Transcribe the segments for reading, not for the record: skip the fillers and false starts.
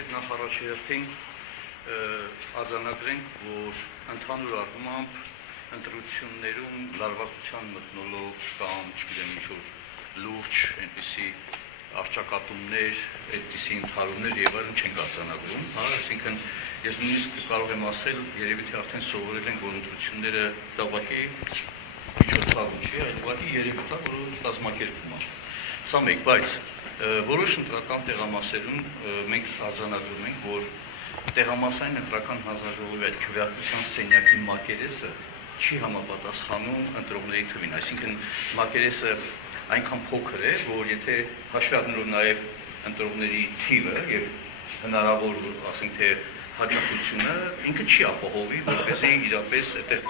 հետ նախ առաջի հերթին արձանագրենք, որ ընդհանուր առմամբ ընտրություններում լարվածության մթնոլորտ կամ չգիտեմ ինչ-որ լուրջ այնպիսի արճակատումներ, այդպիսի ընդհարումներ եւ այլն չենք արձանագրում, այսինքն ես նույնիսկ կարող եմ ասել, երևի թե արդեն սովորել ենք, որ ընտրությունները դա ուղղակի միջոցառում չի, այլ ուղղակի երևի դա, որ կազմակերպվում է։ Սա մեկ, բայց որոշ ընտրական տեղամասերում մենք արձանագրում ենք, որ տեղամասային ընտրական հանձնաժողովի այդ քվեարկության սենյակի մակերեսը չի համապատասխանում ընտրողների թվին, այսինքն մակերեսը այնքան փոքր է, որ եթե հաշվի առնելով նաև ընտրողների թիվը եւ հնարավոր, ասենք թե հաջողությունը ինքը չի ապահովի, որպեսզի իրապես այդտեղ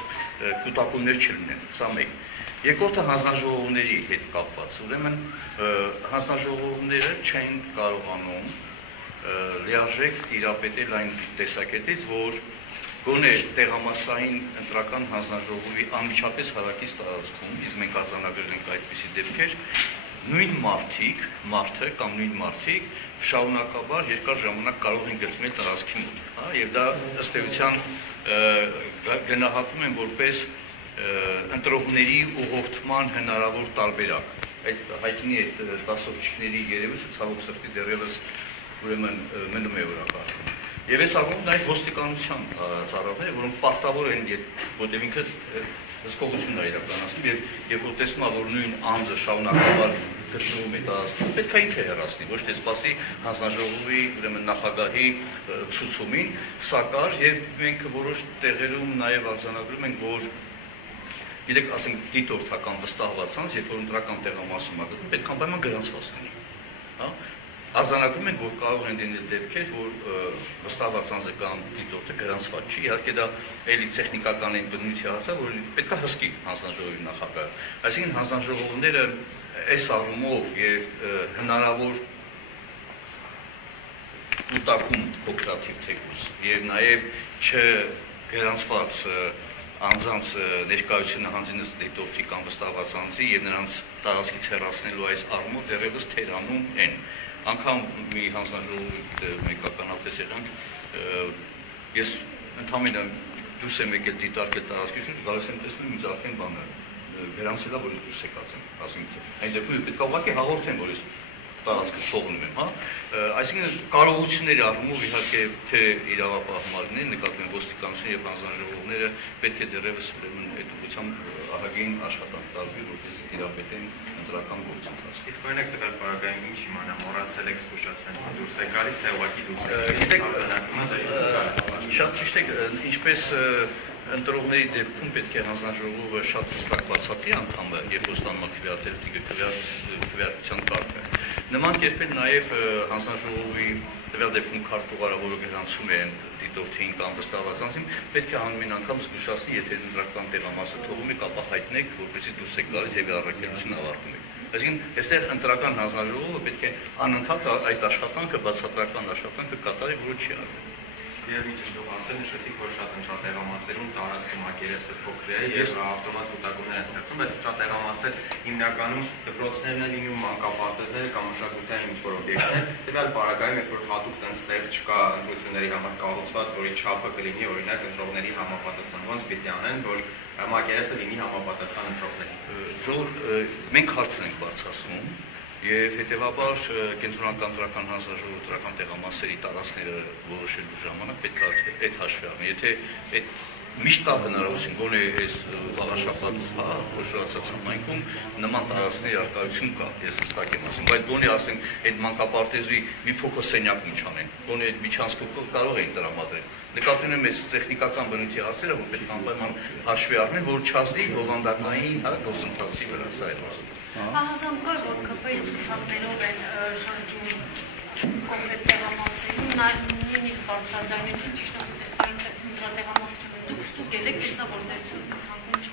կուտակումներ չլինեն, սա մեկ։ Երկրորդը հանձնաժողովների հետ կապված, ուրեմն հանձնաժողովները չեն կարողանում լիարժեք տիրապետել այն տեսակետից, որ գոնե տեղամասային ընտրական հանձնաժողովի անմիջապես հարակից տարածքում, իսկ մենք արձանագրել ենք այդպիսի դեպքեր, նույն մարդը կամ նույն մարդիկ շարունակաբար երկար ժամանակ կարող են գտնվել տարածքի մոտ, եւ դա ըստ էության գնահատում են որպես ընտրողների ուղղորդման հնարավոր տարբերակ։ Այդ հայտնի այդ դասովչիկների երևույթը ցավոք սրտի դեռևս ուրեմն մնում է օրակարգում։ Եվ այս առումով նաև ոստիկանության ծառայողները, որոնք պարտավոր են, որտեղ ինքը հսկողություն է իրականացնում, եւ որ տեսնում է, որ նույն անձը շարունակաբար գտնվում է տարածքում, պետք է ինքը հեռացնի, ոչ թե սպասի հանձնաժողովի ուրեմն նախագահի ցուցումին, սակար եւ մենք որոշ տեղերում նաև արձանագրում ենք, որ գիտեք, ասենք դիտորդական վստահված անձ, երբ որ ընտրական տեղամասում է գտնվում, պետք է անպայման գրանցված լինի, հա։ Արձանագրում ենք, որ կարող են լինել դեպքեր, որ վստահված անձը կամ դիտորդը գրանցված չի, իհարկե դա էլի տեխնիկական այն բնույթի հարց է, որ պետք է հսկի հանձնաժողովի նախագահը։ Այսինքն հանձնաժողովները այս առումով եւ հնարավոր կուտակում փոքրաթիվ թեկուզ եւ նաեւ չգրանցված անձանց ներկայությունը հանձինս դիտորդի կամ վստահված անձի եւ նրանց տարածքից հեռացնելու այս առումով դեռևս թերանում են։ Անգամ մի հանձնաժողովի մեկականապես եղանք, ես ընդհանրապես դուրս եմ եկել դիտարկել տարածքի շուրջ, գալիս եմ տեսնում ինձ արդեն բանը գրանցել է, որ ես դուրս եկած եմ, ասենք այն դեպքում պետք է ուղղակի հաղորդեմ, որ ես տարածքը թողնում եմ, հա։ Այսինքն կարողությունների առումով իհարկե թե իրավապահ մարմինները, նկատի ոստիկանություն եւ հանձնաժողովները պետք է դեռևս ուրեմն այդ ուղղությամբ ահագին աշխատանք տարվի, որպեսզի տիրապետեն ընտրական գործընթացը։ Իսկ օրինակ տվյալ պարագայում ինչ իմանամ, մոռացել եք զգուշացնել, դուրս է գալիս, թե ուղղակի դուրս եք։ Շատ ճիշտ է, ինչպես ընտրողների դեպքում պետք է հանձնաժողովը շատ հստակ բացատրի անդամը, երբ որ ստանում է քվեարկատիրը քվեարկության կարգը։ Նման կերպել նաև հանձնաժողովի տվյալ դեպքում քարտուղարը, որը գրանցում է դիտորդին կամ վստահված անձին, պետք է անմին անգամ զգուշացնի, եթե ընտրական տեղամասը թողում եք, ապա հայտնեք, որպեսզի դուրս եք գալիս եւ առաքելությունը ավարտում եք։ Այսինքն, այստեղ ընտրական հանձնաժողովը պետք է անընդհատ այդ աշխատանքը, բացատրական աշխատանքը կատարի, որը չի արվում։ Եվ ինչ դուք նշեցիք, որ շատ ընտրատեղամասերում տարածքը մակերեսը փոքր է եւ ավտոմատ կուտակումներ են ստեղծում, բայց ընտրատեղամասեր հիմնականում դպրոցներն են լինում, մանկապարտեզները կամ մշակութային ինչ-որ օբյեկտներ։ Տվյալ պարագայում, երբ որ հատուկ տենց տեղ չկա ընտրությունների համար կառուցված, որի չափը կլինի օրինակ ընտրողների համապատասխան, ոնց պիտի անեն, որ մակերեսը լինի համապատասխան ընտրողների։ Մենք հարցն ենք բարձրացնում եւ հետեւաբար կենտրոնական ընտրական հանձնաժողովի ընտրական տեղամասերի տարածքները որոշելու ժամանակ պետք է այդ հաշվի առնել։ Եթե այդ միշտ կա հնարավորություն, գոնե այս վաղաշաբաթ խոշորացած համայնքում նման տարածքների արկայություն կա, ես հստակ եմ ասում, բայց գոնե ասենք այդ մանկապարտեզի մի փոքր սենյակ ինչ անեն, գոնե այդ միջանցքով կարող էին տրամադրել։ Նկատի ունեմ այս տեխնիկական բնույթի հարցերը, որ պետք է անպայման հաշվի առնել, որ չազդի բովանդակային գործընթացի վրա, սա է ասում։ Ահազանգար, որ ԿՊ-ի ցուցակներով են շրջում կոնկրետ տեղամասերում, նույնիսկ բարձրաձայնեցին, ճիշտ ասած, այս պարին տեղամասը չունեն, դուք ստուգել եք, հեսա որ ձեր ցուցակում